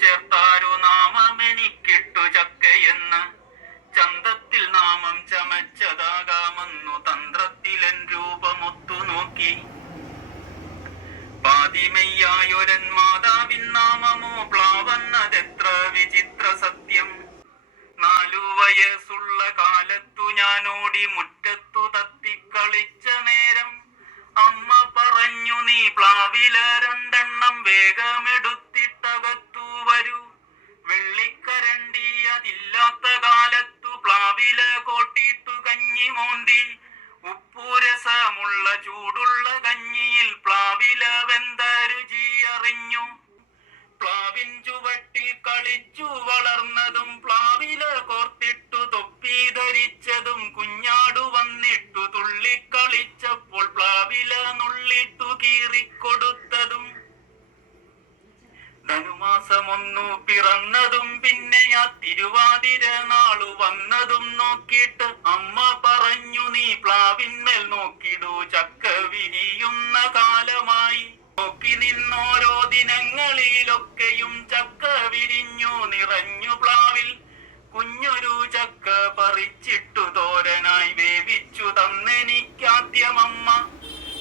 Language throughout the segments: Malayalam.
ചേർത്താരോ നാമമെനിക്കിട്ടു ചക്കയെന്ന് ചന്തത്തിൽ നാമം ചമച്ചതാകാമെന്നു തന്ത്രത്തിലൻ രൂപമൊത്തു നോക്കി. പാതിമയ്യായൊരൻ മാതാവിൻ നാമമോ പ്ലാവന്നതെത്ര വിചിത്ര സത്യം. നാലു വയസ്സുള്ള കാലത്തു ഞാനോടി മുറ്റത്തു തത്തിക്കളിച്ച നേരം. അമ്മ പറഞ്ഞു നീ പ്ലാവില രണ്ടെണ്ണം വേഗമെടുത്തിട്ടകത്തു മോന്തി ഉപ്പൂരസമുള്ള ചൂടുള്ള കഞ്ഞിയിൽ പ്ലാവില വെന്ത രുചി അറിഞ്ഞു പ്ലാവിൻ ചുവട്ടിൽ കളിച്ചു വളർന്നതും പ്ലാവില കോർത്തിട്ടു തൊപ്പി ധരിച്ചതും കുഞ്ഞാടു വന്നിട്ടു തുള്ളിക്കളിച്ചപ്പോൾ പ്ലാവില നുള്ളിട്ടു കീറിക്കൊടുത്തതും. ധനുമാസമൊന്നു പിറന്നതും പിന്നെ ആ തിരുവാതിര വന്നതും നോക്കിയിട്ട് അമ്മ പറഞ്ഞു നീ പ്ലാവിന്മേൽ നോക്കിടൂ ചക്ക വിരിയുന്ന കാലമായി. നോക്കി നിന്നോരോ ദിനങ്ങളിലൊക്കെയും ചക്ക വിരിഞ്ഞു നിറഞ്ഞു പ്ലാവിൽ. കുഞ്ഞൊരു ചക്ക പറിച്ചിട്ടു തോരനായി വേവിച്ചു തന്നെനിക്കാദ്യമമ്മ.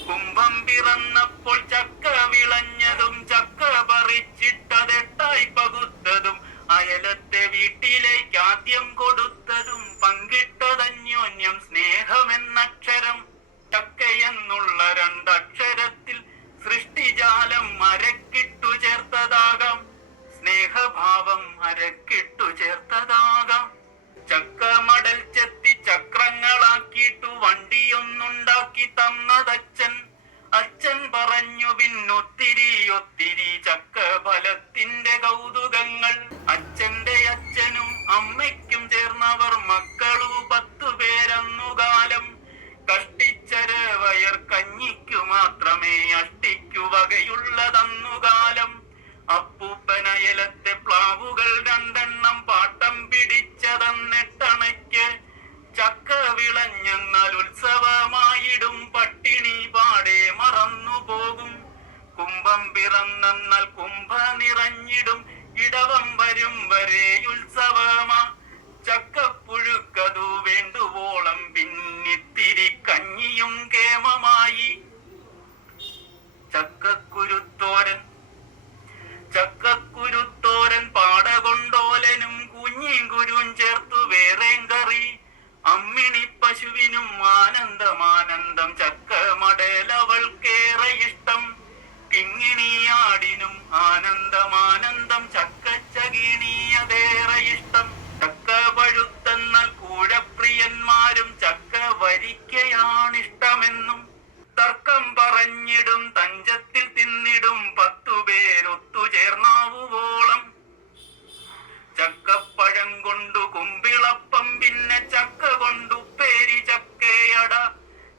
കുംഭം പിറന്നപ്പോൾ ചക്ക വിളഞ്ഞതും ചക്ക പറിച്ചിട്ടതെട്ടായി പകുത്തതും അയലത്തെ വീട്ടിലേക്ക് ആദ്യം കൊടുത്തതും പങ്കിട്ടതന്യോന്യം സ്നേഹമെന്നക്ഷരം. ചക്കയെന്നുള്ള രണ്ടക്ഷരത്തിൽ സൃഷ്ടിജാലം അരക്കിട്ടു ചേർത്തതാകാം. സ്നേഹഭാവം അരക്കിട്ടു ചേർത്തതാകാം. ചക്ക മടൽ ചെത്തി ചക്രങ്ങളാക്കിയിട്ടു വണ്ടിയൊന്നുണ്ടാക്കി തന്നതച്ഛൻ. പറഞ്ഞു പിന്നൊത്തിരി ഒത്തിരി ചക്ക ഫലത്തിന്റെ കൗതുകങ്ങൾ. അച്ഛന്റെ അച്ഛനും അമ്മയ്ക്കും ചേർന്നവർ മക്കളു പത്തു പേരന്നു കാലം. കഷ്ടിച്ചര വയർ കഞ്ഞിക്കു മാത്രമേ അഷ്ടിക്കു വകയുള്ളതന്നു കാലം. അപ്പൂപ്പനയലത്തെ പ്ലാവുകൾ രണ്ടെണ്ണം പാട്ടം പിടിച്ചതന്നെട്ടണയ്ക്ക്. ചക്ക വിളഞ്ഞെന്നാൽ ഉത്സവമായിടും പട്ടിണി. കുംഭം പിറന്നാൽ കുംഭ നിറഞ്ഞിടും. ഇടവം വരും വരെ ഉത്സവമാ. ചക്കപ്പുഴുക്കതു വേണ്ടുവോളം പിന്നിത്തിരി കഞ്ഞിയും കേമമായി. ചക്കക്കുരുത്തോരൻ ചക്കക്കുരുത്തോരൻ പാടകൊണ്ടോലനും കുഞ്ഞിയും കുരുവും ചേർത്തു വേറെ കറി അമ്മിണി പശുവിനും ആനന്ദമാനന്ദം ചക്ക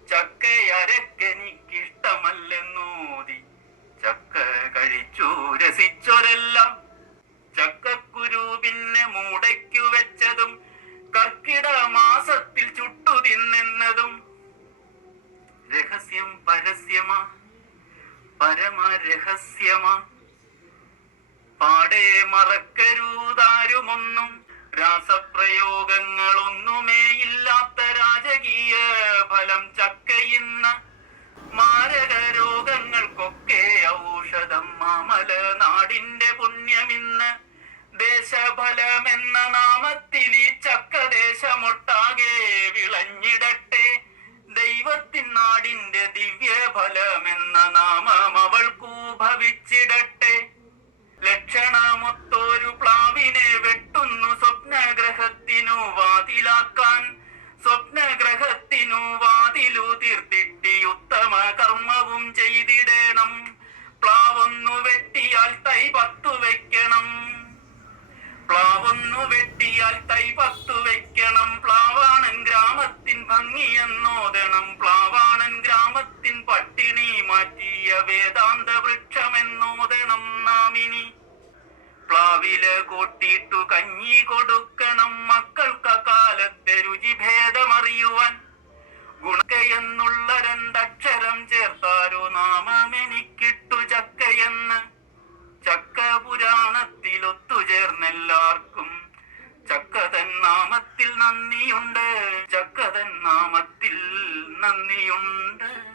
ചക്കയരക്കെനിക്കിഷ്ടമല്ലെന്നൂതി ചക്ക കഴിച്ചു രസിച്ചൊരെല്ലാം. ചക്കക്കുരു പിന്നെ മൂടയ്ക്കു വെച്ചതും കർക്കിട മാസത്തിൽ ചുട്ടു തിന്നെന്നതും രഹസ്യം പരസ്യമാ പരമരഹസ്യമാ പാടെ മറക്കരുതാരുമൊന്നും രാസപ്രയോഗങ്ങളൊന്നുമേ ഇല്ലാത്ത രാജകീയ ഫലം ചക്കയിന്ന് മാരക രോഗങ്ങൾക്കൊക്കെ ഔഷധം മാമല നാടിന്റെ പുണ്യമിന്ന് ദേശഫലമെന്ന നാമത്തിൽ ഈ ചക്കദേശമൊട്ടാകെ വിളഞ്ഞിടട്ടെ. ദൈവത്തിൻ നാടിന്റെ ദിവ്യഫലമെന്ന നാമം അവൾക്കു ഭവിച്ചിടട്ടെ. ലക്ഷണമൊത്തൊരു പ്ലാവിനെ വെട്ടുന്നു സ്വപ്നഗ്രഹത്തിനു വാതിലാക്കാൻ. സ്വപ്നഗ്രഹത്തിനു വെട്ടിയാൽ തൈ പത്തു വെക്കണം. പ്ലാവൊന്നു വെട്ടിയാൽ തൈ പത്തു വെക്കണം. പ്ലാവാണൻ ഗ്രാമത്തിൻ ഭംഗിയെന്നോദണം പ്ലാവാണൻ ഗ്രാമത്തിൻ പട്ടിണി മാറ്റിയ വേദാന്ത വൃക്ഷമെന്നോദണം നാമിനി. പ്ലാവില കൊട്ടിട്ടു കഞ്ഞി കൊടുക്കണം. മക്കൾക്ക കാലത്തെ രുചിഭേദമറിയുവാൻ എല്ലാവർക്കും ചക്കതൻ നാമത്തിൽ നന്ദിയുണ്ട്. ചക്കതൻ നാമത്തിൽ നന്ദിയുണ്ട്.